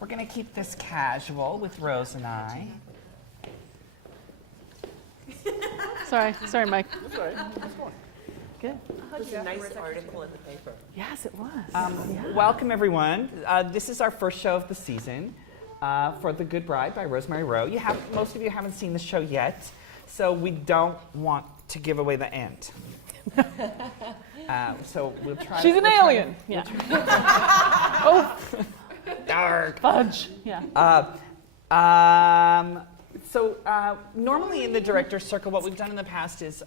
We're going to keep this casual with Rose and I. Sorry, Mike. That's all right. That's fine. Good. It was a nice article in the paper. Yes, it was. Welcome, everyone. This is our first show of the season for The Good Bride by Rosemary Rowe. Most of you haven't seen the show yet, so we don't want to give away the end. So we'll try. She's an alien. Yeah. Oh, Dark. fudge. Yeah. So normally in the director's circle, what we've done in the past is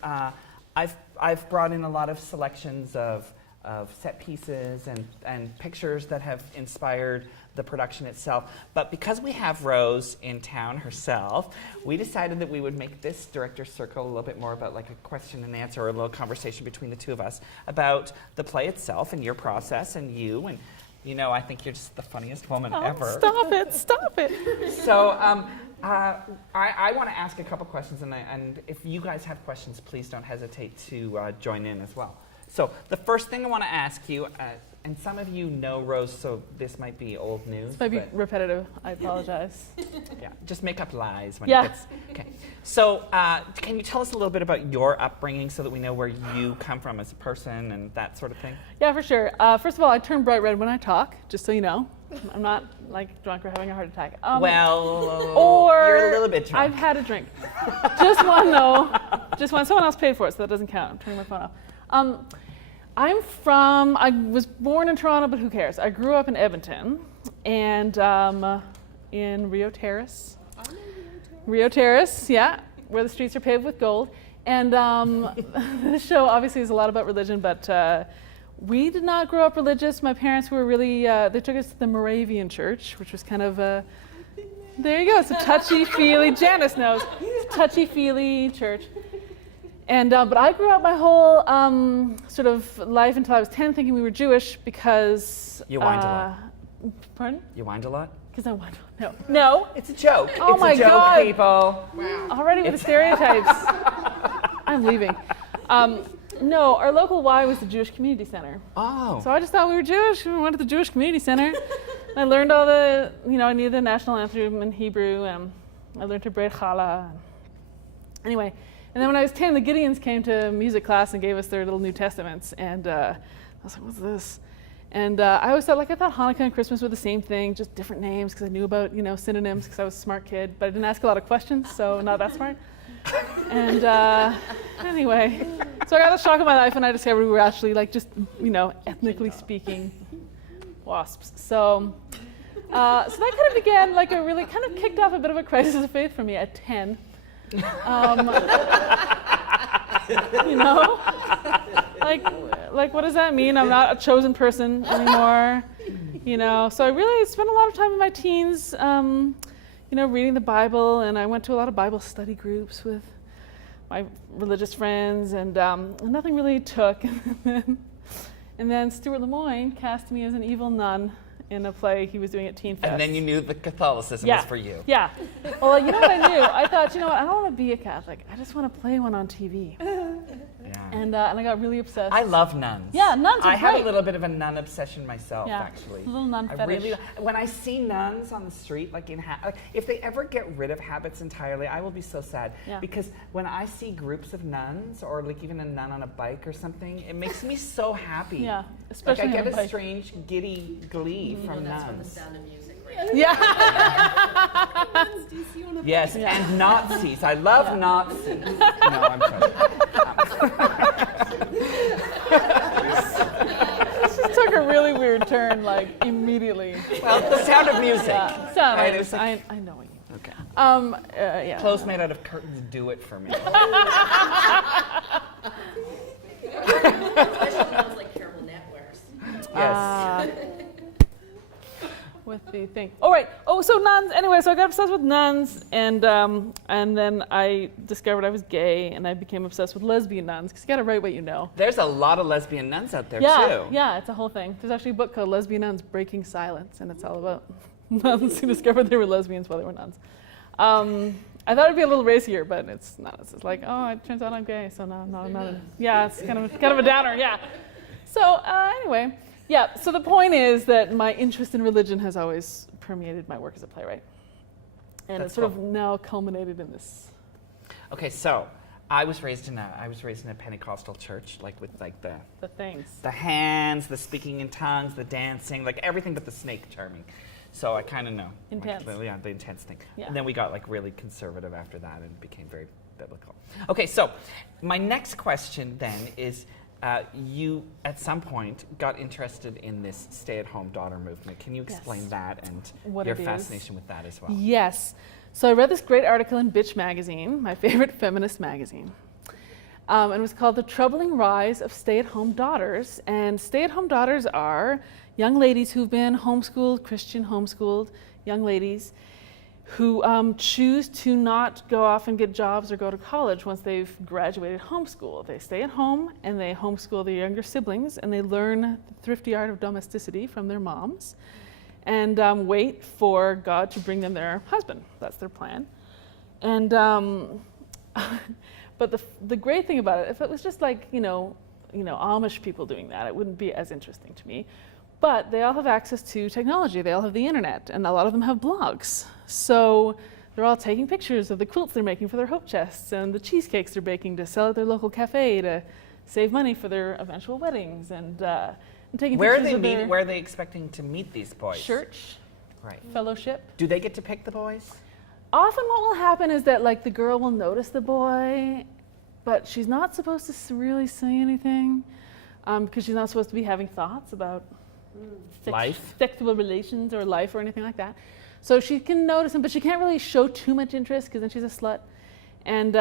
I've brought in a lot of selections of set pieces and pictures that have inspired the production itself. But because we have Rose in town herself, we decided that we would make this director's circle a little bit more about like a question and answer or a little conversation between the two of us about the play itself and your process and you. And, you know, I think you're just the funniest woman ever. Stop it. So I want to ask a couple questions, and if you guys have questions, please don't hesitate to join in as well. So the first thing I want to ask you, and some of you know Rose, so this might be old news. This might be repetitive. I apologize. Yeah, just make up lies when Yeah. it gets. Okay. So can you tell us a little bit about your upbringing so that we know where you come from as a person and that sort of thing? Yeah, for sure. First of all, I turn bright red when I talk, just so you know. I'm not like drunk or having a heart attack. Or you're a little bit drunk. I've had a drink. Just one though. Just one. Someone else paid for it, so that doesn't count. I'm turning my phone off. I was born in Toronto, but who cares? I grew up in Edmonton and in Rio Terrace. Rio Terrace, yeah, where the streets are paved with gold. And this show obviously is a lot about religion, but we did not grow up religious. My parents were really, they took us to the Moravian church, which was kind of a, there you go, it's a touchy-feely, Janice knows, it's a touchy-feely church. And but I grew up my whole sort of life until I was 10 thinking we were Jewish because... You whined a lot. Pardon? You whined a lot? Because I whined a lot. No. It's a joke. Oh it's my a joke, God. people. Wow. Already with the stereotypes. I'm leaving. No, our local Y was the Jewish Community Center. Oh. So I just thought we were Jewish. We went to the Jewish Community Center. And I learned all the, I knew the national anthem in Hebrew. I learned to braid challah. Anyway. And then when I was 10, the Gideons came to music class and gave us their little New Testaments. And I was like, what's this? And I always thought, I thought Hanukkah and Christmas were the same thing, just different names, because I knew about, synonyms, because I was a smart kid. But I didn't ask a lot of questions, so not that smart. And anyway, so I got the shock of my life, and I discovered we were actually, ethnically speaking, WASPs. So that kind of began, kind of kicked off a bit of a crisis of faith for me at 10. What does that mean? I'm not a chosen person anymore, So I really spent a lot of time in my teens, reading the Bible, and I went to a lot of Bible study groups with my religious friends, and nothing really took. And then Stuart Lemoyne cast me as an evil nun in a play he was doing at Teen Fest. And then you knew the Catholicism was for you. Yeah. Well, you know what I knew? I thought, what? I don't want to be a Catholic. I just want to play one on TV. Yeah. And I got really obsessed. I love nuns. Yeah, nuns are I have great. a little bit of a nun obsession myself, Yeah, actually. a little nun fetish. When I see nuns on the street, if they ever get rid of habits entirely, I will be so sad. Yeah. Because when I see groups of nuns, or even a nun on a bike or something, it makes me so happy. Yeah, especially I on a get a bike. strange, giddy glee from That's from The nuns. Sound of Music, right? Yeah. Yes, and Nazis. I love Nazis. No, I'm sorry. This just took a really weird turn, immediately. Well, The Sound of Music. Yeah. Sound Right, of it's Music. I know what you mean. Okay. Yeah. Clothes made out of curtains do it for me. Especially ones like Carol Net wears. Yes. With the thing. Oh, right. Oh, so nuns. Anyway, so I got obsessed with nuns, and then I discovered I was gay, and I became obsessed with lesbian nuns, because you got to write what you know. There's a lot of lesbian nuns out there, too. Yeah, it's a whole thing. There's actually a book called Lesbian Nuns Breaking Silence, and it's all about nuns who discovered they were lesbians while they were nuns. I thought it'd be a little racier, but it's not. It's just like, oh, it turns out I'm gay, so no, I'm not. Yeah, it's kind of a downer, yeah. So anyway, yeah, so the point is that my interest in religion has always permeated my work as a playwright. And That's it's sort cool. of now culminated in this. Okay, so I was raised in a Pentecostal church, like with like The things. the hands, the speaking in tongues, the dancing, like everything but the snake charming. So I kind of know. Intense. Like, yeah, the intense thing. Yeah. And then we got like really conservative after that and became very biblical. Okay, so my next question then is, you at some point got interested in this stay-at-home daughter movement. Can you explain Yes. that and What your it is. fascination with that as well? Yes. So I read this great article in Bitch magazine, my favorite feminist magazine. And it was called The Troubling Rise of Stay-at-Home Daughters. And stay-at-home daughters are young ladies who've been homeschooled, Christian homeschooled, young ladies who choose to not go off and get jobs or go to college once they've graduated homeschool. They stay at home and they homeschool their younger siblings and they learn the thrifty art of domesticity from their moms and wait for God to bring them their husband. That's their plan. And but the great thing about it, if it was just like, you know, Amish people doing that, it wouldn't be as interesting to me. But they all have access to technology. They all have the internet, and a lot of them have blogs. So they're all taking pictures of the quilts they're making for their hope chests and the cheesecakes they're baking to sell at their local cafe to save money for their eventual weddings, and taking Where are pictures they of meeting? their Where are they expecting to meet these boys? church Right. fellowship. Do they get to pick the boys? Often what will happen is that like the girl will notice the boy, but she's not supposed to really say anything because she's not supposed to be having thoughts about Life? sexual relations or life or anything like that. So she can notice him, but she can't really show too much interest because then she's a slut. And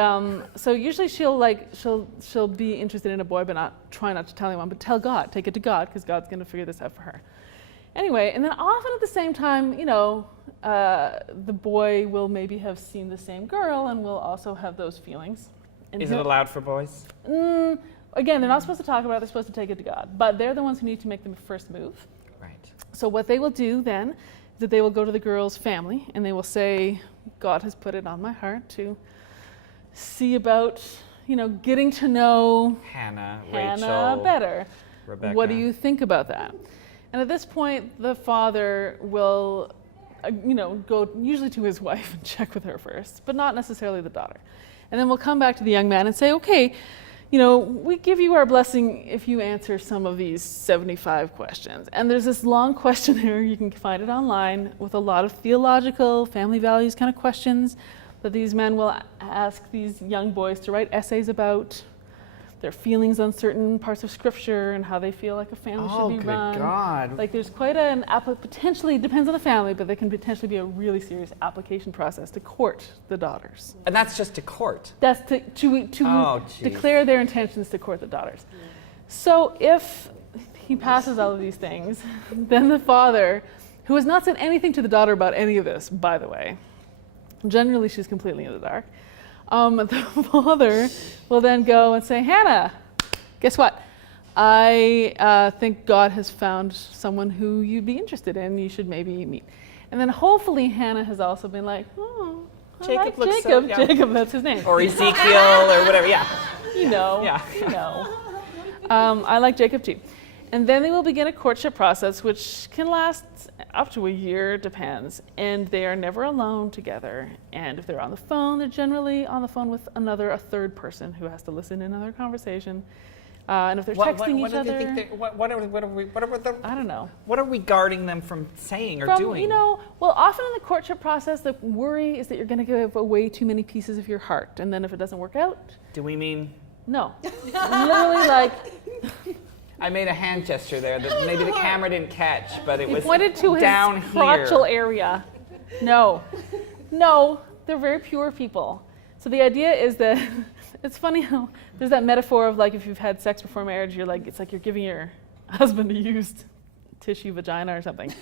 so usually she'll be interested in a boy, but try not to tell anyone, but tell God, take it to God, because God's going to figure this out for her. Anyway, and then often at the same time, the boy will maybe have seen the same girl and will also have those feelings. And Is it allowed for boys? Again, they're not supposed to talk about it, they're supposed to take it to God. But they're the ones who need to make the first move. Right. So what they will do then is that they will go to the girl's family and they will say, God has put it on my heart to see about, getting to know Hannah, Hannah Rachel, better. Rebecca. What do you think about that? And at this point, the father will, go usually to his wife and check with her first, but not necessarily the daughter. And then we'll come back to the young man and say, okay, we give you our blessing if you answer some of these 75 questions. And there's this long questionnaire, you can find it online, with a lot of theological, family values kind of questions that these men will ask these young boys to write essays about their feelings on certain parts of scripture and how they feel like a family should be run. Oh, good God. Like there's quite an potentially, depends on the family, but there can potentially be a really serious application process to court the daughters. And that's just to court. That's to Oh, jeez. declare their intentions to court the daughters. So if he passes all of these things, then the father, who has not said anything to the daughter about any of this, by the way, generally she's completely in the dark, the father will then go and say, Hannah, guess what? I think God has found someone who you'd be interested in. You should maybe meet. And then hopefully Hannah has also been like, oh, I Jacob like looks Jacob. so- yeah. Jacob, that's his name. Or Ezekiel or whatever, yeah. Yeah. I like Jacob too. And then they will begin a courtship process, which can last up to a year, depends. And they are never alone together. And if they're on the phone, they're generally on the phone with a third person who has to listen in on their conversation. And if they're texting each other, I don't know. What are we guarding them from saying or doing? Often in the courtship process, the worry is that you're going to give away too many pieces of your heart. And then if it doesn't work out, Do we mean? no. Literally like, I made a hand gesture there that maybe the camera didn't catch, but it he was pointed to his down crotchal here. area. No, they're very pure people. So the idea is that it's funny how there's that metaphor of like if you've had sex before marriage, it's like you're giving your husband a used tissue vagina or something.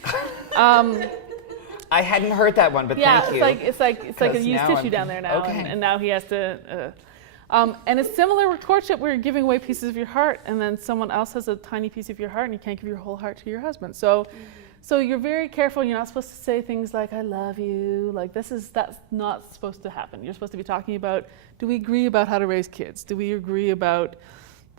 I hadn't heard that one, but Yeah, thank you. it's like a 'Cause used now tissue I'm- down there now, okay. and now he has to. And it's similar with courtship, where you're giving away pieces of your heart, and then someone else has a tiny piece of your heart, and you can't give your whole heart to your husband. So you're very careful. You're not supposed to say things like "I love you." Like that's not supposed to happen. You're supposed to be talking about: do we agree about how to raise kids? Do we agree about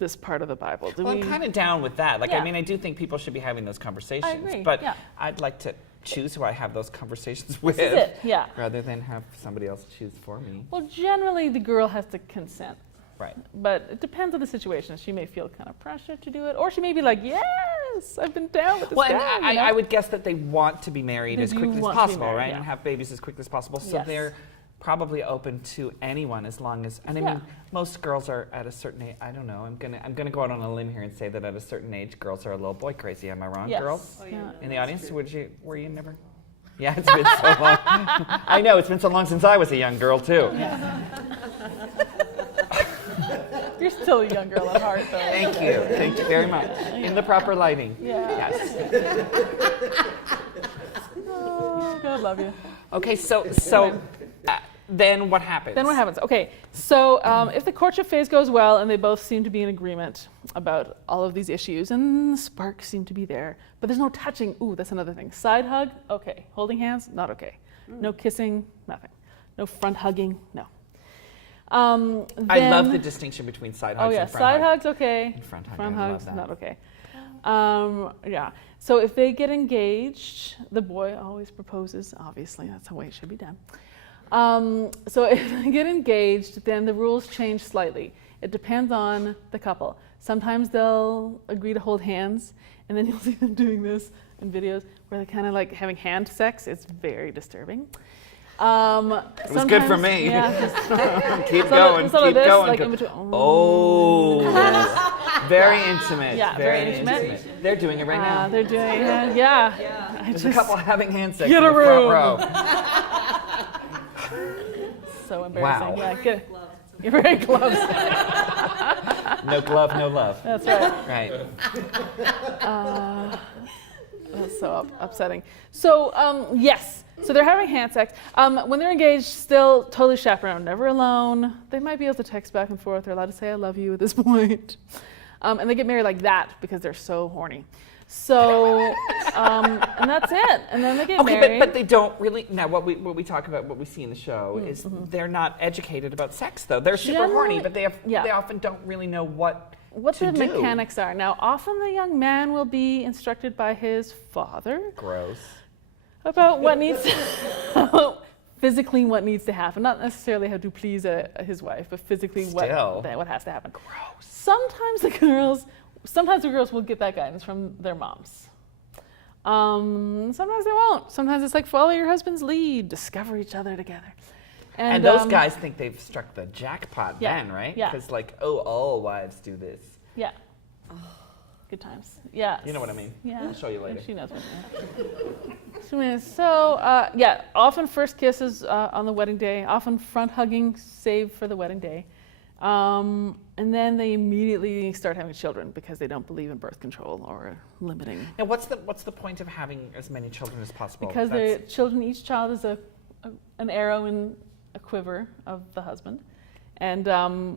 this part of the Bible? Do Well, we? I'm kind of down with that. Like, Yeah. I mean, I do think people should be having those conversations. agree, But yeah. I'd like to choose who I have those conversations with. This is it, yeah. Rather than have somebody else choose for me. Well, generally the girl has to consent, Right. but it depends on the situation. She may feel kind of pressure to do it, or she may be like, yes, I've been down with this Well, guy. and you know? I would guess that they want to be married They as do quickly as want to be possible, married, right? yeah. And have babies as quickly as possible. So Yes. they're probably open to anyone as long as, and I Yeah. mean, most girls are at a certain age. I don't know. I'm gonna go out on a limb here and say that at a certain age, girls are a little boy crazy. Am I wrong, Yes. girls? Yeah. In the audience, were you never? Yeah, it's been so long. I know, it's been so long since I was a young girl too. You're still a young girl at heart, though. Thank you very much. In the proper lighting. Yeah. Yes. Oh, God love you. Okay, so then what happens? Then what happens? Okay, so if the courtship phase goes well and they both seem to be in agreement about all of these issues and the sparks seem to be there, but there's no touching. Ooh, that's another thing. Side hug, okay. Holding hands, not okay. No kissing, nothing. No front hugging, no. I love the distinction between side hugs Oh yeah, and front side hugs. hugs okay. And front hugging, Front I love hugs that. not okay. Yeah. So if they get engaged, the boy always proposes. Obviously, that's the way it should be done. So if they get engaged, then the rules change slightly. It depends on the couple. Sometimes they'll agree to hold hands, and then you'll see them doing this in videos where they're kind of like having hand sex. It's very disturbing. It was good for me. Yeah, Keep Some going, of keep this, going. like in between. Oh, very intimate. Yeah, very intimate. They're doing it right now. They're doing it. Yeah. There's a couple having hand sex Get in a the front room. row. So embarrassing. Wow. Yeah, get it. You're very close. No glove, no love. That's right. Right. That's so upsetting. So yes, so they're having hand sex. When they're engaged, still totally chaperoned, never alone. They might be able to text back and forth. They're allowed to say "I love you" at this point. And they get married like that because they're so horny. So and that's it. And then they get Okay, married. but they don't really. Now, what we talk about, what we see in the show, is they're not educated about sex, though. They're super horny, but they often don't really know what the do. mechanics are. Now, often the young man will be instructed by his father Gross. about what needs physically what needs to happen. Not necessarily how to please his wife, but physically what has to happen. Gross. Sometimes the girls will get that guidance from their moms. Sometimes they won't. Sometimes it's like follow your husband's lead, discover each other together. And those guys think they've struck the jackpot Yeah, then, right? yeah. Because all wives do this. Yeah. Good times. Yeah. You know what I mean? Yeah. I'll show you later. She knows what I mean. So, yeah, often first kisses on the wedding day, often front hugging saved for the wedding day. And then they immediately start having children because they don't believe in birth control or limiting. Now, what's the point of having as many children as possible? Because each child is an arrow in a quiver of the husband. And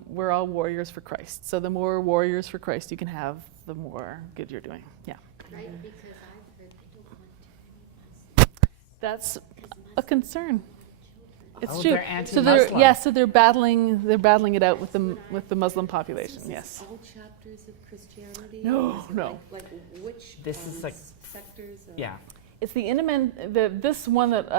we're all warriors for Christ. So the more warriors for Christ you can have, the more good you're doing. Yeah. Right, because I've heard they don't want to. That's a concern. It's Oh, true. they're So anti-Muslim. they're battling it out with the Muslim population. Is Yes. this all chapters of Christianity? No, Is it no. Like which This is like- sectors? Or? Yeah. It's this one that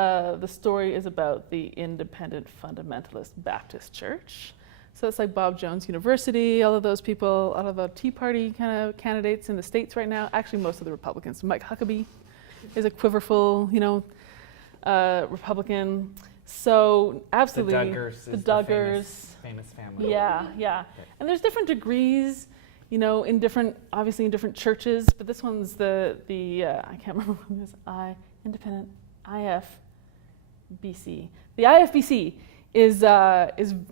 the story is about, the Independent Fundamentalist Baptist Church. So it's like Bob Jones University, all of those people, all of the Tea Party kind of candidates in the States right now. Actually, most of the Republicans. Mike Huckabee is a quiverful, Republican. So absolutely, The Duggars is the famous family. Yeah. And there's different degrees, in different churches. But this one's the I can't remember what it is. Independent IFBC. The IFBC is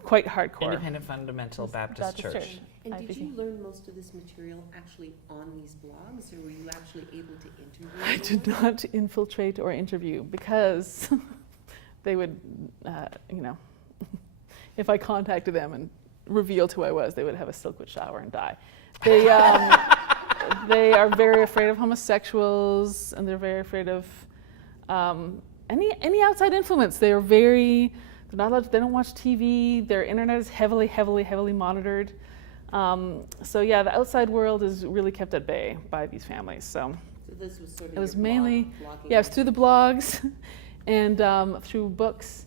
quite hardcore. Independent Fundamental Baptist Church. And did IFBC. you learn most of this material actually on these blogs, or were you actually able to interview? I did not infiltrate or interview because they would, if I contacted them and revealed who I was, they would have a Silkwood shower and die. They are very afraid of homosexuals, and they're very afraid of any outside influence. They're not allowed. They don't watch TV. Their internet is heavily monitored. So yeah, the outside world is really kept at bay by these families. So So this was sort of it was your mainly, blogging. yeah, it was through the blogs and through books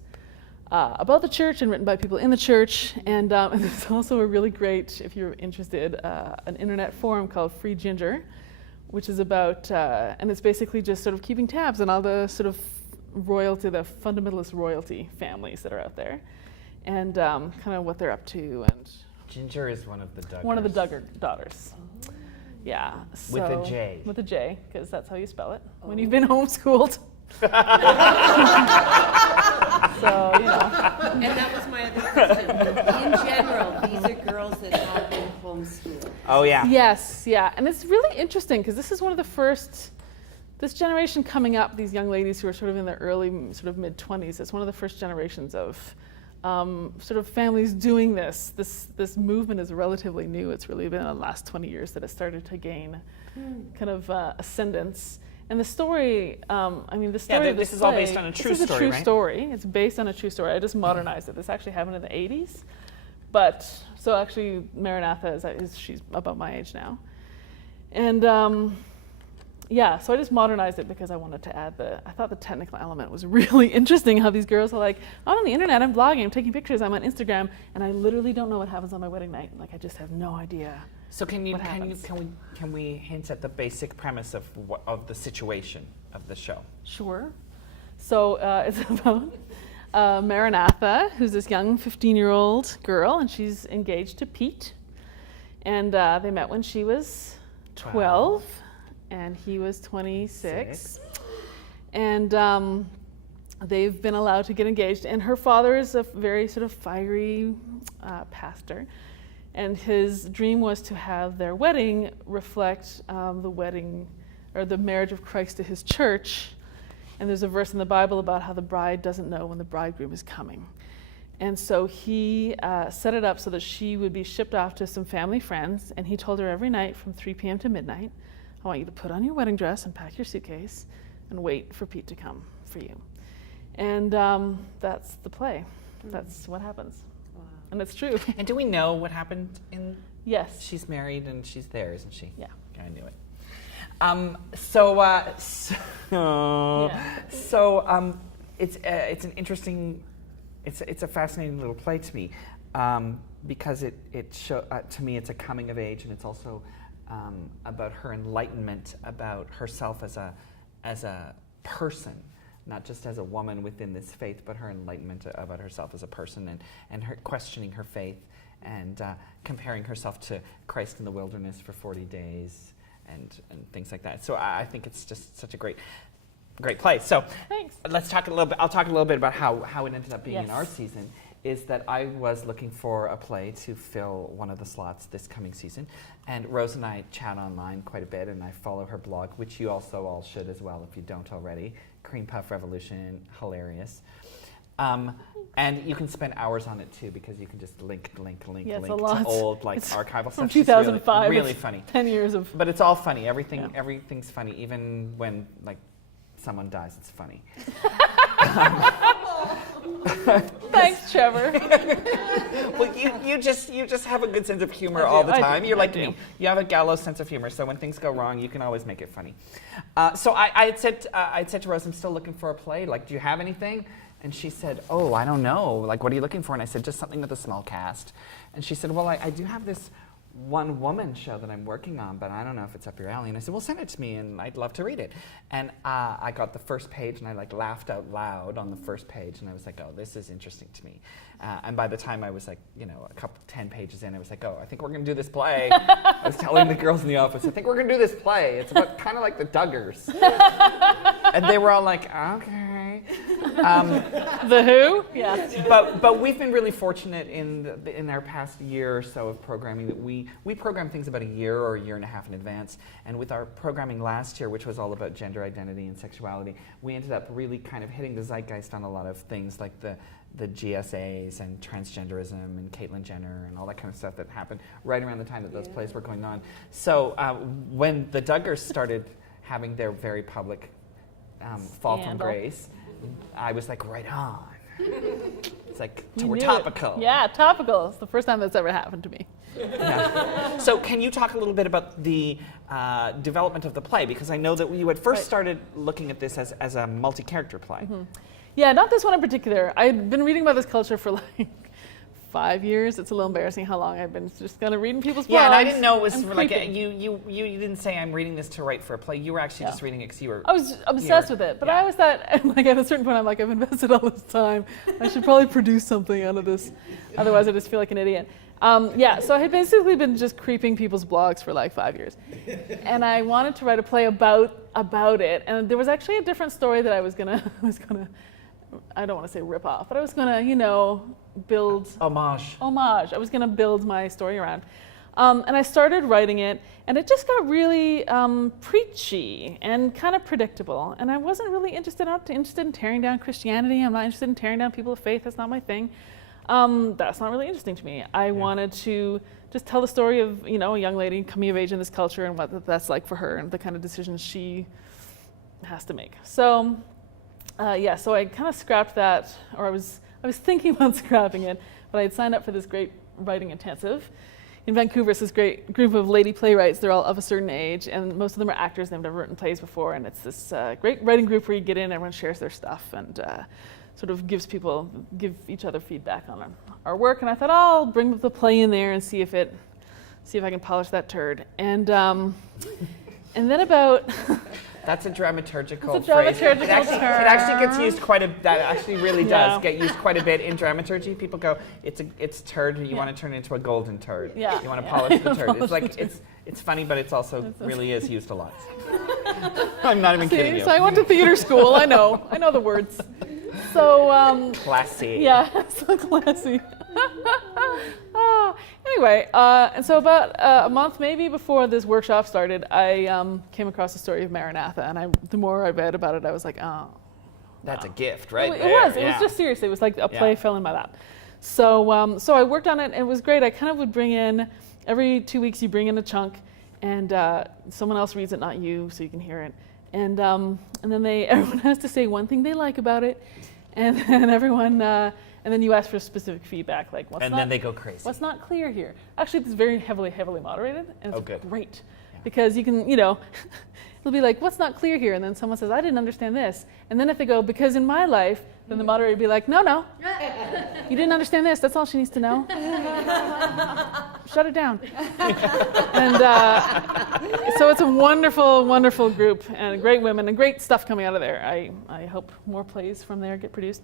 about the church and written by people in the church. And there's also a really great, if you're interested, an internet forum called Free Ginger, which is about, and it's basically just sort of keeping tabs on all the sort of royalty, the fundamentalist royalty families that are out there, and kind of what they're up to. And Ginger is one of the Duggars. one of the Duggar daughters. Yeah. With a so- J. With a J, because that's how you spell it when you've been homeschooled. So, you know. And that was my other question. In general, these are girls that have been homeschooled. Oh, yeah. Yes, yeah. And it's really interesting because this is one of the first, this generation coming up, these young ladies who are sort of in their early, sort of mid-20s, it's one of the first generations of sort of families doing this. This movement is relatively new. It's really been in the last 20 years that it started to gain kind of ascendance. And the story, I mean, the story of this is all based on a true story, story, true right? story. It's based on a true story. I just modernized it. This actually happened in the 80s. But, so actually, Maranatha she's about my age now. And yeah, so I just modernized it because I wanted to add I thought the technical element was really interesting, how these girls are like, I'm on the internet, I'm blogging, I'm taking pictures, I'm on Instagram, and I literally don't know what happens on my wedding night. Like, I just have no idea. So can happens. we hint at the basic premise of the situation of the show? Sure. So it's about Maranatha, who's this young 15-year-old girl, and she's engaged to Pete. And they met when she was 12, and he was 26. And they've been allowed to get engaged. And her father is a very sort of fiery pastor. And his dream was to have their wedding reflect the wedding or the marriage of Christ to his church. And there's a verse in the Bible about how the bride doesn't know when the bridegroom is coming. And so he set it up so that she would be shipped off to some family friends. And he told her every night from 3 p.m. to midnight, I want you to put on your wedding dress and pack your suitcase and wait for Pete to come for you. And that's the play. That's what happens. And it's true. And do we know what happened in? Yes. She's married and she's there, isn't she? Yeah. I knew it. It's an interesting, it's a fascinating little play to me, because to me it's a coming of age, and it's also about her enlightenment about herself as a person. Not just as a woman within this faith, but her enlightenment about herself as a person, and her questioning her faith, and comparing herself to Christ in the wilderness for 40 days, and things like that. So I think it's just such a great play. So Thanks. let's talk a little bit. I'll talk a little bit about how it ended up being in Yes. our season. Is that I was looking for a play to fill one of the slots this coming season, and Rose and I chat online quite a bit, and I follow her blog, which you also all should as well if you don't already. Cream Puff Revolution, hilarious. And you can spend hours on it too, because you can just link Yeah, it's to a lot. old It's archival From stuff. She's 2005. really it's funny. 10 years of. But it's all funny. Everything's funny, even when someone dies. It's funny. Thanks, Trevor. Well, you just have a good sense of humor I do, all the I time. do, You're I like do. me. You have a gallows sense of humor. So when things go wrong, you can always make it funny. So I had said to Rose, I'm still looking for a play. Like, do you have anything? And she said, oh, I don't know. Like, what are you looking for? And I said, just something with a small cast. And she said, well, I do have this one-woman show that I'm working on, but I don't know if it's up your alley. And I said, well, send it to me, and I'd love to read it. And I got the first page, and I laughed out loud on the first page, and I was like, oh, this is interesting to me. And by the time I was 10 pages in, I was like, oh, I think we're going to do this play. I was telling the girls in the office, I think we're going to do this play. It's about kind of like the Duggars. And they were all like, okay. The Who? Yeah. But we've been really fortunate in our past year or so of programming that we program things about a year or a year and a half in advance. And with our programming last year, which was all about gender identity and sexuality, we ended up really kind of hitting the zeitgeist on a lot of things like the GSAs and transgenderism and Caitlyn Jenner and all that kind of stuff that happened right around the time that those plays were going on. So when the Duggars started having their very public fall from Scandal. grace, I was like, right on. It's like, You we're knew it. topical. Yeah, topical. It's the first time that's ever happened to me. Yeah. So can you talk a little bit about the development of the play? Because I know that you had first started looking at this as a multi-character play. Yeah, not this one in particular. I'd been reading about this culture for like 5 years. It's a little embarrassing how long I've been just kind of reading people's blogs. Yeah, and I didn't know it was and for like creeping. you didn't say I'm reading this to write for a play. You were actually just reading it because you were. I was obsessed with it, but I always thought, like at a certain point, I'm like, I've invested all this time. I should probably produce something out of this. Otherwise, I just feel like an idiot. So I had basically been just creeping people's blogs for like 5 years, and I wanted to write a play about it. And there was actually a different story that I was gonna, I don't want to say rip off, but I was gonna, build Homage. I was gonna build my story around. And I started writing it, and it just got really preachy and kind of predictable. And I wasn't really interested in tearing down Christianity. I'm not interested in tearing down people of faith. That's not my thing. That's not really interesting to me. I wanted to just tell the story of, a young lady coming of age in this culture and what that's like for her and the kind of decisions she has to make. So, so I kind of scrapped that, or I was thinking about scrapping it, but I had signed up for this great writing intensive. In Vancouver, it's this great group of lady playwrights. They're all of a certain age, and most of them are actors. They've never written plays before, and it's this great writing group where you get in, everyone shares their stuff, and sort of give each other feedback on our work. And I thought, I'll bring the play in there and see if I can polish that turd. And then about That's a dramaturgical It's a phrase. dramaturgical It actually gets used quite a. That actually really does get used quite a bit in dramaturgy. People go, it's turd. You want to turn it into a golden turd. Yeah. You want to polish the turd. It's like it's funny, but it's also really is used a lot. I'm not even kidding you. So I went to theater school. I know the words. So Classy. yeah, so classy. Anyway, and so about a month maybe before this workshop started, I came across the story of Maranatha, and the more I read about it, I was like, oh, That's a gift, right? It was. It was just seriously. It was like a play fell in my lap. So so I worked on it, and it was great. I kind of would bring in every 2 weeks. You bring in a chunk, and someone else reads it, not you, so you can hear it. And then everyone has to say one thing they like about it, and then and then you ask for specific feedback, like then they go crazy. What's not clear here? Actually, it's very heavily moderated, and it's good. great because you can, it'll be like, what's not clear here? And then someone says, I didn't understand this. And then if they go, because in my life, then the moderator would be like, no, you didn't understand this. That's all she needs to know. Shut it down. And so it's a wonderful, wonderful group and great women and great stuff coming out of there. I hope more plays from there get produced.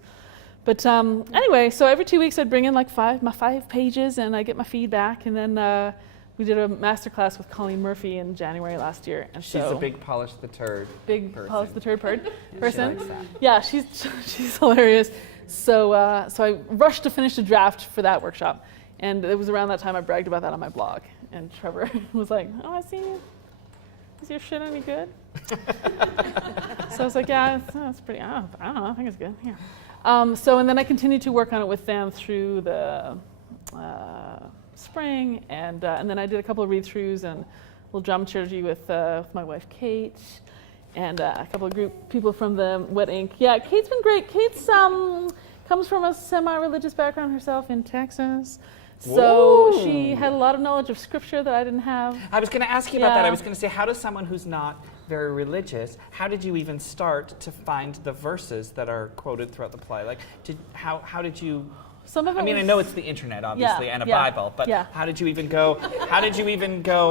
But anyway, so every 2 weeks I'd bring in like my 5 pages and I get my feedback, and then we did a masterclass with Colleen Murphy in January last year. And She's a big polish the turd person. Likes that. Yeah, she's hilarious. So I rushed to finish the draft for that workshop, and it was around that time I bragged about that on my blog. And Trevor was like, "Oh, I see you. Is your shit any good?" So I was like, "Yeah, it's pretty. I don't know. I think it's good." Yeah. And then I continued to work on it with them through the spring, and then I did a couple of read-throughs and a little dramaturgy with my wife Kate, and a couple of group people from the Wet Ink. Yeah, Kate's been great. Kate's comes from a semi-religious background herself in Texas. So Whoa. She had a lot of knowledge of scripture that I didn't have. I was going to ask you about that. I was going to say, how does someone who's not very religious, how did you even start to find the verses that are quoted throughout the play? Like, how did you? Some of it I know it's the internet, obviously, and a Bible, but how did you even go?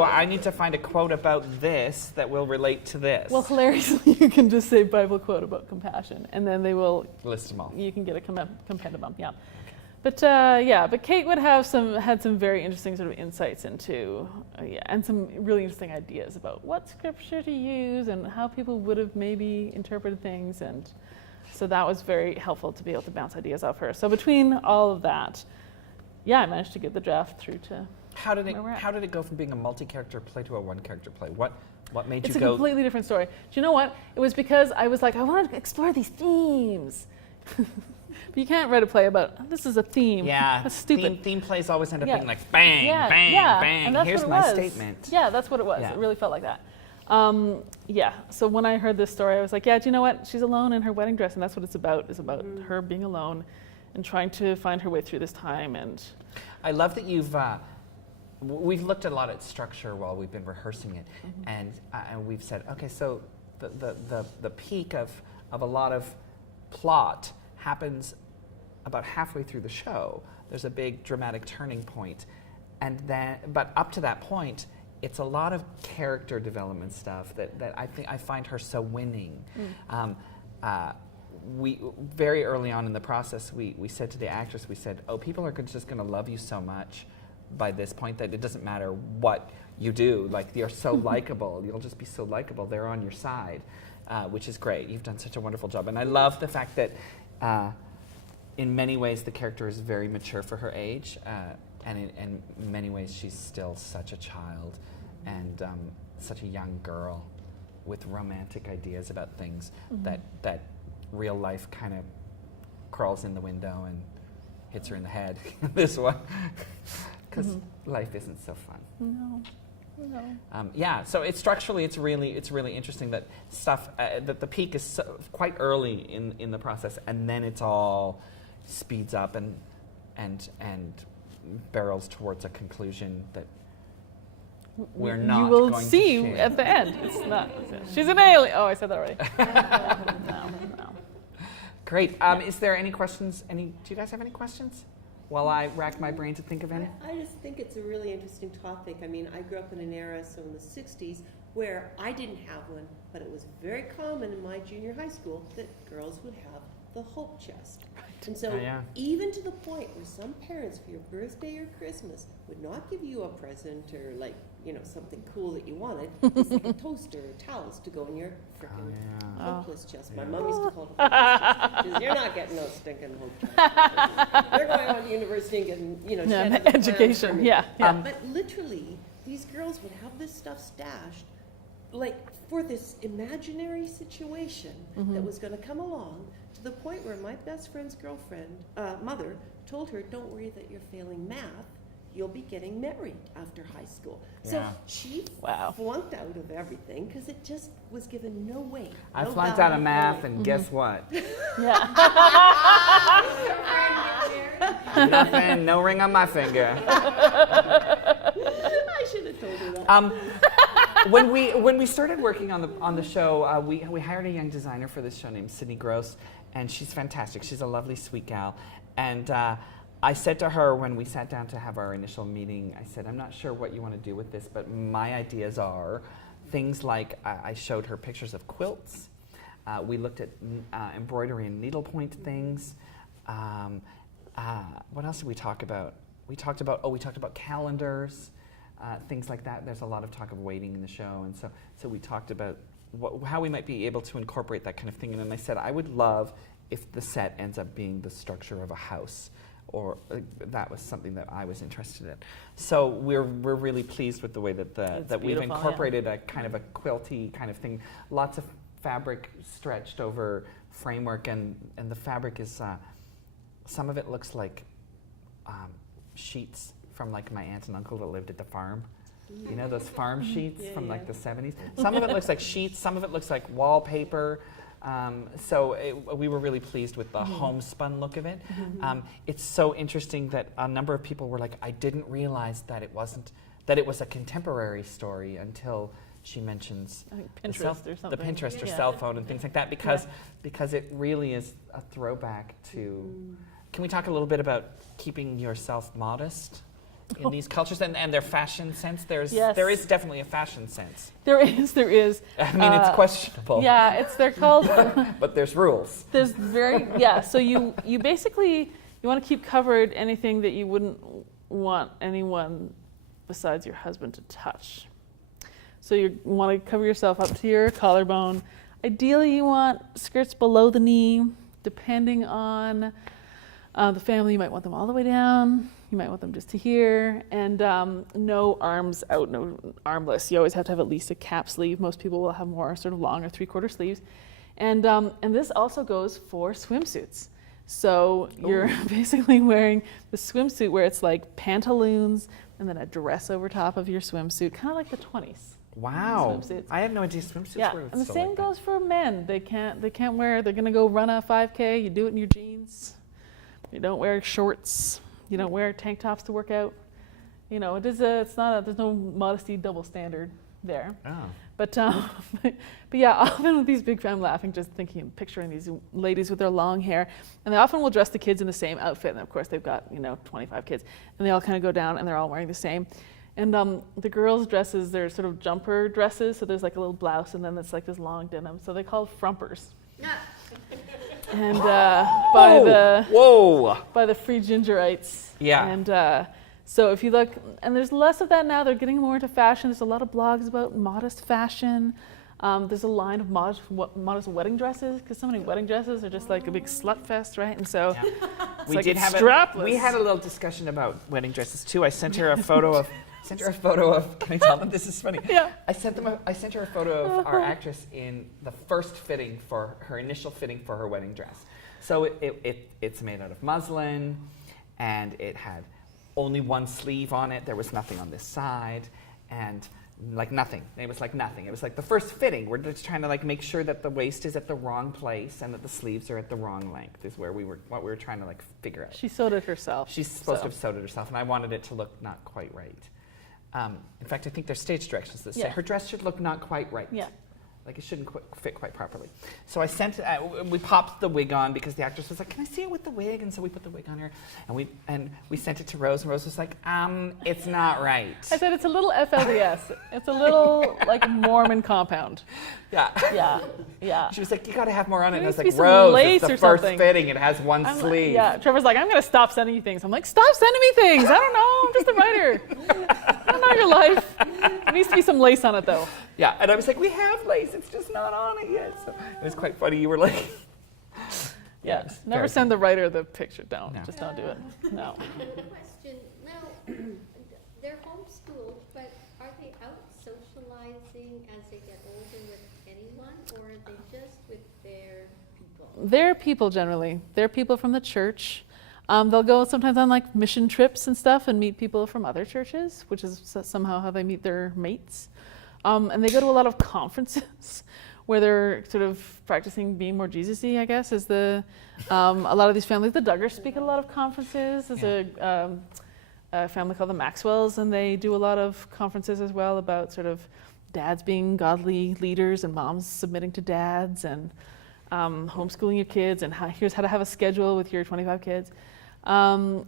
I need to find a quote about this that will relate to this. Well, hilariously, you can just say Bible quote about compassion, and then they will list them all. You can get a compendium, yeah. But Kate had some very interesting sort of insights into, and some really interesting ideas about what scripture to use and how people would have maybe interpreted things, and so that was very helpful to be able to bounce ideas off her. So between all of that, I managed to get the draft through to. How did it go from being a multi-character play to a one-character play? What made you go? It's a completely different story. Do you know what? It was because I was like, I want to explore these themes. But you can't write a play about, this is a theme. Yeah. That's stupid. Theme plays always end up being like, bang, bang, bang. And that's here's what it my was. statement. Yeah, that's what it was. Yeah. It really felt like that. So when I heard this story, I was like, do you know what? She's alone in her wedding dress, and that's what it's about. It's about her being alone trying to find her way through this time. And I love that we've looked a lot at structure while we've been rehearsing it, and we've said, okay, so the peak of a lot of plot happens about halfway through the show. There's a big dramatic turning point, but up to that point, it's a lot of character development stuff that I find her so winning. We very early on in the process, we said to the actress, we said, oh, people are just going to love you so much by this point that it doesn't matter what you do. Like, you're so likable. You'll just be so likable. They're on your side, which is great. You've done such a wonderful job. And I love the fact that in many ways the character is very mature for her age, and in many ways she's still such a child and such a young girl with romantic ideas about things that real life kind of crawls in the window and hits her in the head. This one, because life isn't so fun. no. Yeah, so structurally it's really interesting that that the peak is quite early in the process, and then it's all speeds up and barrels towards a conclusion that we're not You will going see to share. at the end. It's not. She's an alien. Oh, I said that already. No. Great. Is there any questions? Do you guys have any questions? While I rack my brain to think of any. I just think it's a really interesting topic. I mean, I grew up in an era, so in the 60s, where I didn't have one, but it was very common in my junior high school that girls would have the hope chest. And so even to the point where some parents for your birthday or Christmas would not give you a present or something cool that you wanted. It's like a toaster or towels to go in your frickin' hopeless chest. My mom used to call it hopeless chest. She says, you're not getting no stinking hope chest. You're going on to university and getting, education. Yeah. But literally, these girls would have this stuff stashed, like for this imaginary situation that was going to come along, to the point where my best friend's mother told her, don't worry that you're failing math, you'll be getting married after high school. So she flunked out of everything because it just was given no weight. I flunked out of math, and guess what? Nothing, no ring on my finger. I should have told her that. When we started working on the show, we hired a young designer for this show named Sydney Gross, and she's fantastic. She's a lovely, sweet gal. And I said to her when we sat down to have our initial meeting, I said, I'm not sure what you want to do with this, but my ideas are things like, I showed her pictures of quilts. We looked at embroidery and needlepoint things. What else did we talk about? We talked about calendars, things like that. There's a lot of talk of waiting in the show, and so we talked about how we might be able to incorporate that kind of thing. And then I said, I would love if the set ends up being the structure of a house, or that was something that I was interested in. So we're really pleased with the way that we've incorporated a kind of a quilty kind of thing. Lots of fabric stretched over framework, and the fabric is some of it looks like sheets from like my aunt and uncle that lived at the farm. You know those farm sheets from like the 70s? Some of it looks like sheets, some of it looks like wallpaper. We were really pleased with the homespun look of it. It's so interesting that a number of people were like, I didn't realize that it was a contemporary story until she mentions Pinterest or something. the Pinterest or cell phone and things like that, because it really is a throwback to. Can we talk a little bit about keeping yourself modest in these cultures and their fashion sense? There is definitely a fashion sense. There is. I mean, it's questionable. Yeah, they're called. But there's rules. There's so you basically, you want to keep covered anything that you wouldn't want anyone besides your husband to touch. So you want to cover yourself up to your collarbone. Ideally, you want skirts below the knee. Depending on the family, you might want them all the way down. You might want them just to here. And no arms out, no armless. You always have to have at least a cap sleeve. Most people will have more sort of long or 3/4 sleeves. And this also goes for swimsuits. So you're basically wearing the swimsuit where it's like pantaloons and then a dress over top of your swimsuit, kind of like the 20s. Wow. Swimsuits. I had no idea swimsuits were And the still same like that. goes for men. They can't wear, they're going to go run a 5K, you do it in your jeans. You don't wear shorts. You don't wear tank tops to work out. You know, there's no modesty double standard there. Oh. But yeah, often with these big, I'm laughing just thinking, picturing these ladies with their long hair, and they often will dress the kids in the same outfit. And of course, they've got 25 kids, and they all kind of go down, and they're all wearing the same. And the girls' dresses, they're sort of jumper dresses, so there's like a little blouse, and then it's like this long denim. So they call it frumpers. And by the Free Gingerites. Yeah. And so if you look, and there's less of that now. They're getting more into fashion. There's a lot of blogs about modest fashion. There's a line of modest wedding dresses, because so many wedding dresses are just like a big slut fest, right? And so we had a little discussion about wedding dresses too. I sent her a photo of. Can I tell them this is funny? Yeah. I sent her a photo of our actress in the first fitting for her initial fitting for her wedding dress. So it's made out of muslin, and it had only one sleeve on it. There was nothing on this side, and like nothing. It was like nothing. It was like the first fitting. We're just trying to like make sure that the waist is at the wrong place and that the sleeves are at the wrong length. Is what we were trying to like figure out. She sewed it herself. She's supposed to have sewed it herself, and I wanted it to look not quite right. In fact, I think there's stage directions that say her dress should look not quite right. Yeah. Like it shouldn't fit quite properly. So I sent, we popped the wig on because the actress was like, "Can I see it with the wig?" And so we put the wig on her, and we sent it to Rose, and Rose was like, "It's not right." I said it's a little FLDS. It's a little like Mormon compound. Yeah. Yeah. She was like, "You got to have more on it." And I was Needs to like, be some "Rose, lace it's the or first something." fitting. It has one sleeve." Yeah. Trevor's like, "I'm gonna stop sending you things." I'm like, "Stop sending me things. I don't know. I'm just a writer. I don't know your life. There needs to be some lace on it though." Yeah, and I was like, "We have lace. It's just not on it yet." So it was quite funny. You were like, "Yeah, never send the writer the picture. Don't. Just don't do it. No." Question. Now, they're homeschooled, but are they out socializing as they get older with anyone, or are they just with their people? They're people generally. They're people from the church. They'll go sometimes on like mission trips and stuff and meet people from other churches, which is somehow how they meet their mates. And they go to a lot of conferences where they're sort of practicing being more Jesus-y, I guess, is a lot of these families. The Duggars speak at a lot of conferences. There's a family called the Maxwells, and they do a lot of conferences as well about sort of dads being godly leaders and moms submitting to dads and homeschooling your kids, and here's how to have a schedule with your 25 kids. So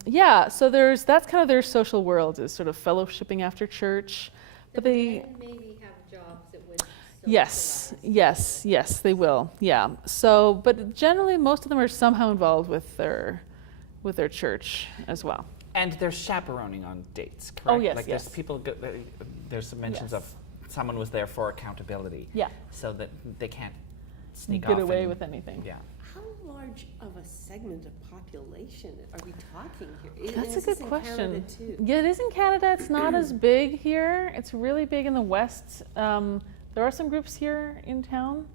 that's kind of their social world, is sort of fellowshipping after church. But they men maybe have jobs that would yes, they will. Yeah. So, but generally, most of them are somehow involved with their church as well. and there's chaperoning on dates, correct? Oh, yes, like yes. there's people. There's some mentions of someone was there for accountability. Yeah. So that they can't sneak Get off away and- with anything. Yeah. How large of a segment of population are we talking here? That's Is a this good in question. Canada too? Yeah, it is in Canada. It's not as big here. It's really big in the West. There are some groups here in town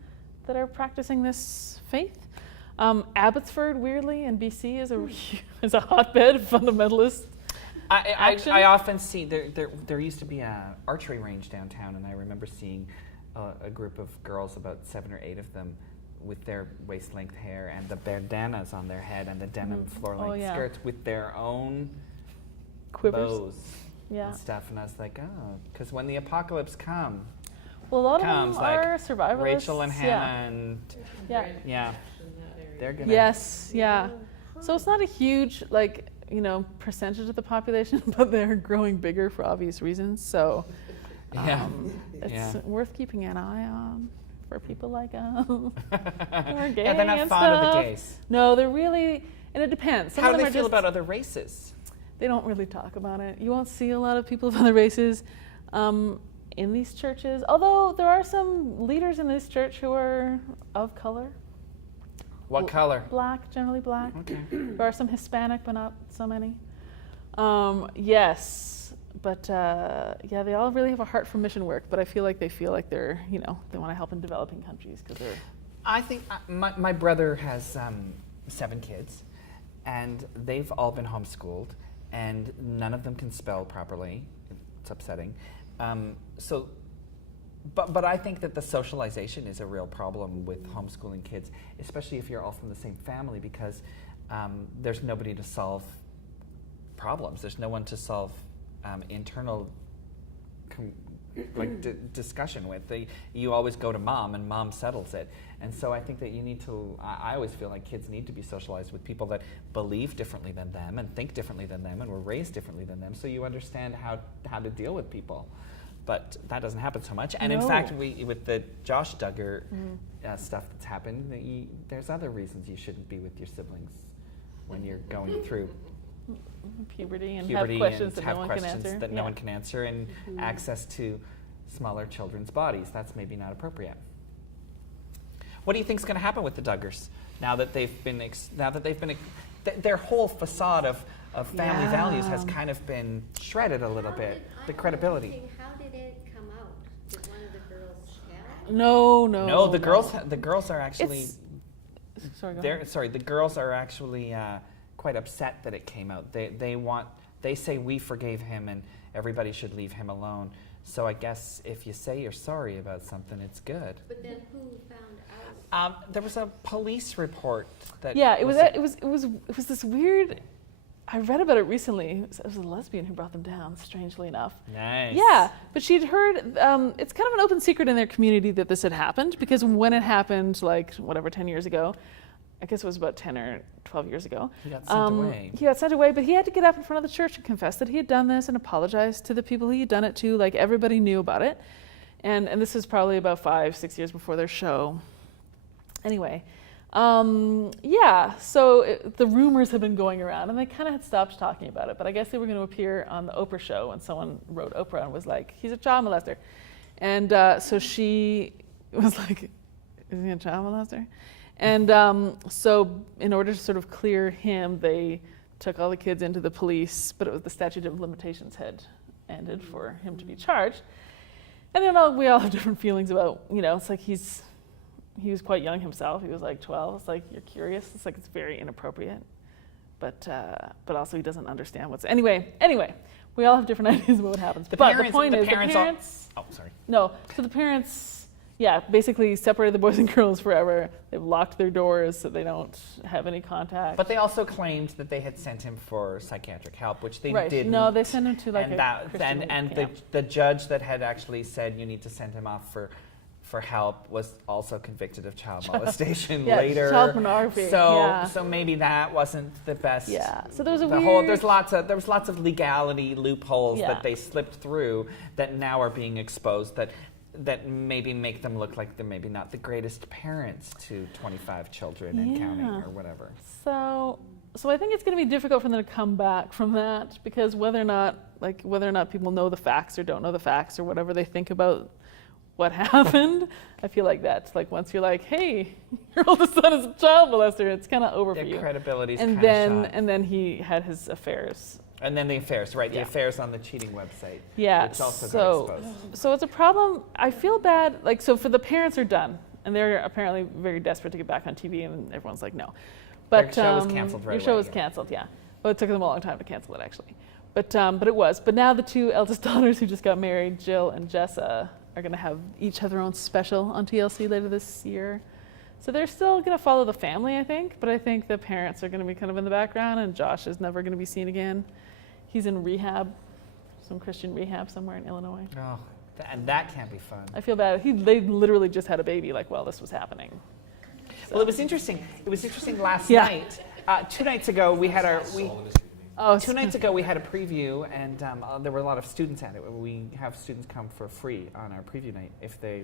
that are practicing this faith. Abbotsford, weirdly, in BC, is a hotbed of fundamentalist action. I often see there used to be an archery range downtown, and I remember seeing a group of girls, about 7 or 8 of them, with their waist-length hair and the bandanas on their head and the denim floor-length skirts with their own Quivers. bows Yeah. and stuff. And I was like, oh, because when the apocalypse comes, Well, a lot comes of them like are survivalists. Rachel and Hannah and Yeah. they're gonna. Yes. Yeah. So it's not a huge percentage of the population, but they're growing bigger for obvious reasons. So it's worth keeping an eye on for people like who are gay. Yeah, they're not and fond of the stuff. gays. No, they're really, and it depends. Some How of do them they are feel just, about other races? They don't really talk about it. You won't see a lot of people of other races in these churches. Although there are some leaders in this church who are of color. What color? Black, generally black. Okay. There are some Hispanic, but not so many. Yes, but they all really have a heart for mission work. But I feel like they're, they want to help in developing countries because they're. I think my brother has 7 kids, and they've all been homeschooled, and none of them can spell properly. It's upsetting. But I think that the socialization is a real problem with homeschooling kids, especially if you're all from the same family, because there's nobody to solve problems. There's no one to solve internal discussion with. You always go to mom, and mom settles it. And so I think that you need to, I always feel like kids need to be socialized with people that believe differently than them and think differently than them and were raised differently than them, so you understand how to deal with people. But that doesn't happen so much. And in fact, with the Josh Duggar stuff that's happened, there's other reasons you shouldn't be with your siblings when you're going through puberty and have questions that no one can answer, and access to smaller children's bodies. That's maybe not appropriate. What do you think is going to happen with the Duggars now that they've been their whole facade of family values has kind of been shredded a little bit. The credibility. How did it come out? Did one of the girls tell? No. The girls are actually. The girls are actually quite upset that it came out. They say we forgave him and everybody should leave him alone. So I guess if you say you're sorry about something, it's good. But then who found out? There was a police report that. Yeah, it was this weird. I read about it recently. It was a lesbian who brought them down, strangely enough. Nice. Yeah, but she'd heard, it's kind of an open secret in their community that this had happened, because when it happened, 10 years ago, I guess it was about 10 or 12 years ago. He got sent away. He got sent away, but he had to get up in front of the church and confess that he had done this and apologize to the people he had done it to. Everybody knew about it. And this is probably about 5-6 years before their show. Anyway, so the rumors had been going around, and they kind of had stopped talking about it, but I guess they were going to appear on the Oprah show, and someone wrote Oprah and was like, he's a child molester. And so she was like, is he a child molester? And so in order to sort of clear him, they took all the kids into the police, but it was the statute of limitations had ended for him to be charged. And then we all have different feelings about, it's like he was quite young himself. He was 12. It's like, you're curious. It's like, it's very inappropriate. But also he doesn't understand what's... Anyway, we all have different ideas about what happens. The parents... Oh, sorry. No, so the parents... Yeah, basically separated the boys and girls forever. They've locked their doors so they don't have any contact. But they also claimed that they had sent him for psychiatric help, which they didn't. No, they sent him to Christian and the judge that had actually said you need to send him off for help was also convicted of child molestation later. Child pornography. So maybe that wasn't the best. Yeah. So there was there was lots of legality loopholes that they slipped through that now are being exposed that maybe make them look like they're maybe not the greatest parents to 25 children and counting or whatever. So I think it's going to be difficult for them to come back from that, because whether or not people know the facts or don't know the facts or whatever they think about what happened, I feel like that's once you're like, hey, your oldest son is a child molester, it's kind of over for you. Their credibility's kind of shot. And then he had his affairs. And then the affairs, right? The affairs on the cheating website. Yeah. Which also got exposed. So it's a problem. I feel bad. So for the parents are done, and they're apparently very desperate to get back on TV, and everyone's like, no. But their show was canceled right away. Your show was canceled, yeah. Well, it took them a long time to cancel it, actually. But it was. But now the two eldest daughters who just got married, Jill and Jessa, are going to each have their own special on TLC later this year. So they're still going to follow the family, I think. But I think the parents are going to be kind of in the background, and Josh is never going to be seen again. He's in rehab, some Christian rehab somewhere in Illinois. Oh, and that can't be fun. I feel bad. They literally just had a baby while this was happening. So. Well, it was interesting. Last night. 2 nights ago, we had a preview, and there were a lot of students at it. We have students come for free on our preview night if they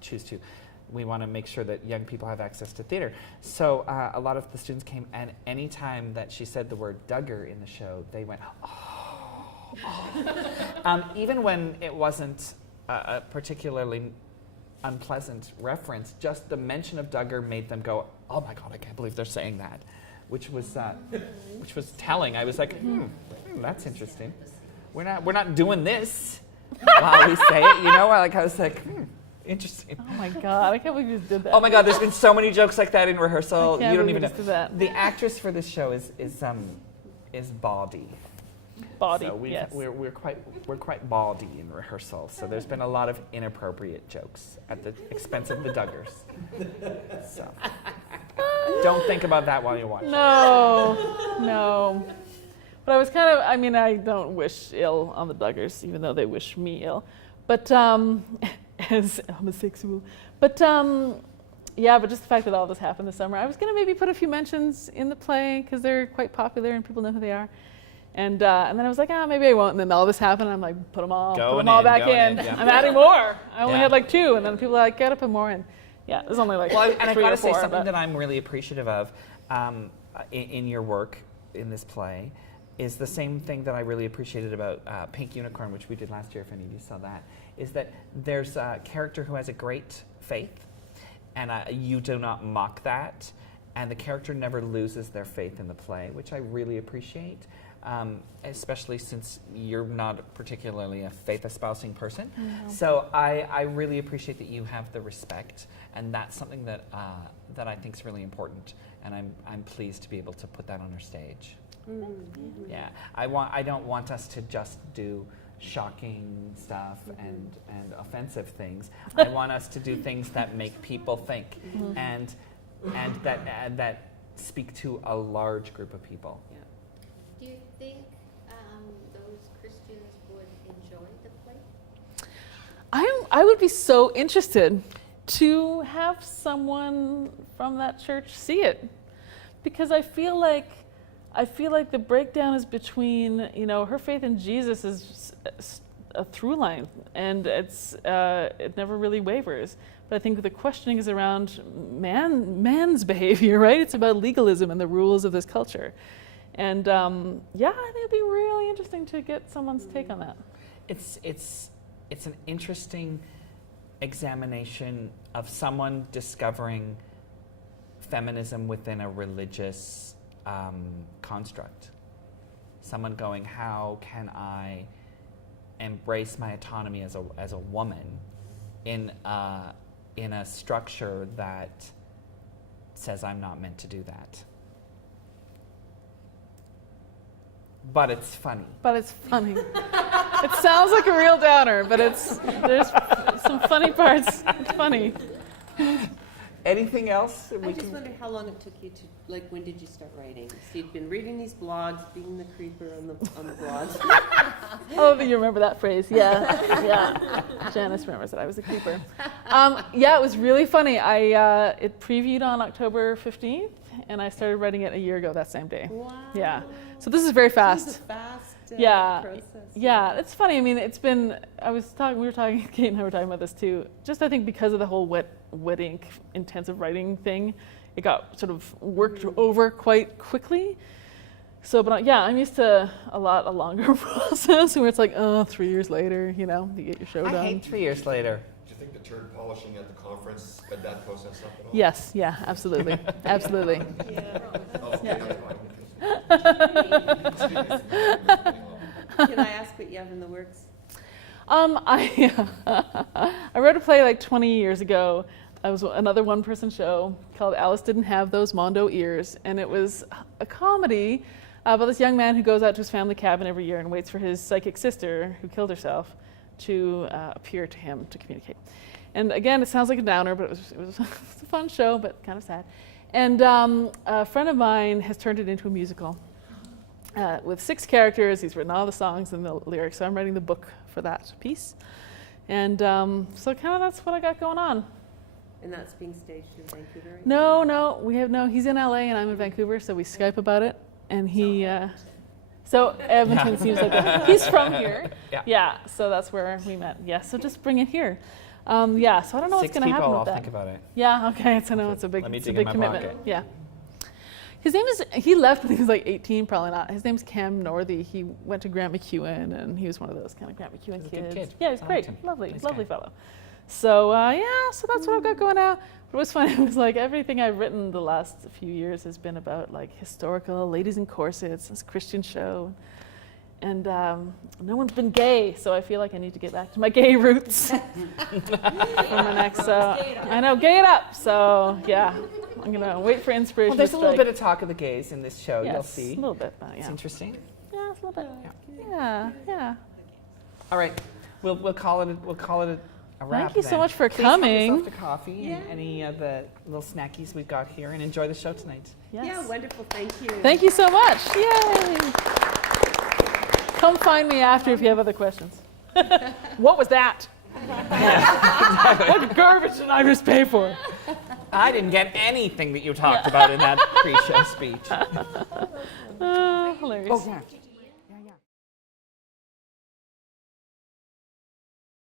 choose to. We want to make sure that young people have access to theater. So a lot of the students came, and any time that she said the word Duggar in the show, they went, oh. Even when it wasn't a particularly unpleasant reference, just the mention of Duggar made them go, oh my God, I can't believe they're saying that, which was telling. I was like, that's interesting. We're not doing this while we say it, I was like, interesting. Oh my God, I can't believe you just did that. Oh my God, there's been so many jokes like that in rehearsal. You don't even know. The actress for this show is bawdy. Bawdy, so yes. We're quite bawdy in rehearsal. So there's been a lot of inappropriate jokes at the expense of the Duggars. So Don't think about that while you watch. No. But I was kind of, I mean, I don't wish ill on the Duggars, even though they wish me ill. But, as homosexual. But, yeah, but just the fact that all this happened this summer, I was going to maybe put a few mentions in the play because they're quite popular and people know who they are. And then I was like, maybe I won't. And then all this happened. And I'm like, put them all back in. Yeah. I'm adding more. I only Yeah. had like 2. And then people are like, get up and more. And yeah, there's only like 3 and I've or got to say 4, something but- that I'm really appreciative of in your work in this play is the same thing that I really appreciated about Pink Unicorn, which we did last year, if any of you saw that, is that there's a character who has a great faith, and you do not mock that, and the character never loses their faith in the play, which I really appreciate, especially since you're not particularly a faith-espousing person. No. So I really appreciate that you have the respect, and that's something that that I think is really important, and I'm pleased to be able to put that on our stage. Mm-hmm. Yeah, I don't want us to just do shocking stuff and offensive things. I want us to do things that make people think and that speak to a large group of people. Yeah. Do you think those Christians would enjoy the play? I would be so interested to have someone from that church see it, because I feel like the breakdown is between, her faith in Jesus is a through line, and it never really wavers. But I think the questioning is around man's behavior, right? It's about legalism and the rules of this culture. And I think it'd be really interesting to get someone's take on that. It's an interesting examination of someone discovering feminism within a religious construct. Someone going, how can I embrace my autonomy as a woman in a structure that says I'm not meant to do that? But it's funny. It sounds like a real downer, but there's some funny parts. It's funny. Anything else? I just wonder how long it took you to, when did you start writing? So you'd been reading these blogs, being the creeper on the blogs. Oh, you remember that phrase? Yeah. Janice remembers that I was a creeper. It was really funny. It previewed on October 15th, and I started writing it a year ago that same day. Wow. Yeah. So this is very fast. This is a fast process. Yeah, it's funny. I mean, it's been, we were talking, Kate and I were talking about this too, just I think because of the whole wet ink intensive writing thing, it got sort of worked over quite quickly. So, but I'm used to a longer process where it's like, 3 years later, you get your show done. I hate 3 years later. Do you think the turd polishing at the conference sped that process up at all? Yes, yeah, absolutely. Absolutely. Can I ask what you have in the works? I wrote a play like 20 years ago. It was another one-person show called Alice Didn't Have Those Mondo Ears, and it was a comedy about this young man who goes out to his family cabin every year and waits for his psychic sister, who killed herself, to appear to him to communicate. And again, it sounds like a downer, but it was a fun show, but kind of sad. And a friend of mine has turned it into a musical with 6 characters. He's written all the songs and the lyrics, so I'm writing the book for that piece. And so kind of that's what I got going on. And that's being staged in Vancouver? Right No, he's in LA and I'm in Vancouver, so we Skype about it. And he, so Edmonton seems like he's from here. Yeah, so that's where we met. Yeah, so just bring it here. So I don't know what's going to happen with I'll that. think about it. Yeah, okay, so no, it's a big Let me dig in my commitment. pocket. Yeah. His name is, he left when he was like 18, probably not. His name's Cam Northey. He went to Grant MacEwan, and he was one of those kind of Grant MacEwan He's a kids. good kid. Yeah, he's I great. liked him. Lovely, Nice lovely guy. fellow. So, so that's what I've got going now. But what's funny was like everything I've written the last few years has been about like historical ladies in corsets, this Christian show. And no one's been gay, so I feel like I need to get back to my gay roots for my next. I know, gay it up. So yeah, I'm gonna wait for inspiration. Well, there's to a little strike. bit of talk of the gays in this show. Yes, You'll see. a little bit. It's Yeah, interesting. yeah, it's a little bit. Yeah. Yeah. All right, we'll call it a wrap. Thank you so then. much for Please help coming. yourself to coffee and Yeah. any of the little snackies we've got here, and enjoy the show tonight. Yes. Yeah, wonderful, thank you. Thank you so much. Yay. Come find me after if you have other questions. What was that? What garbage did I just pay for? I didn't get anything that you talked about in that pre-show speech. Hilarious. yeah.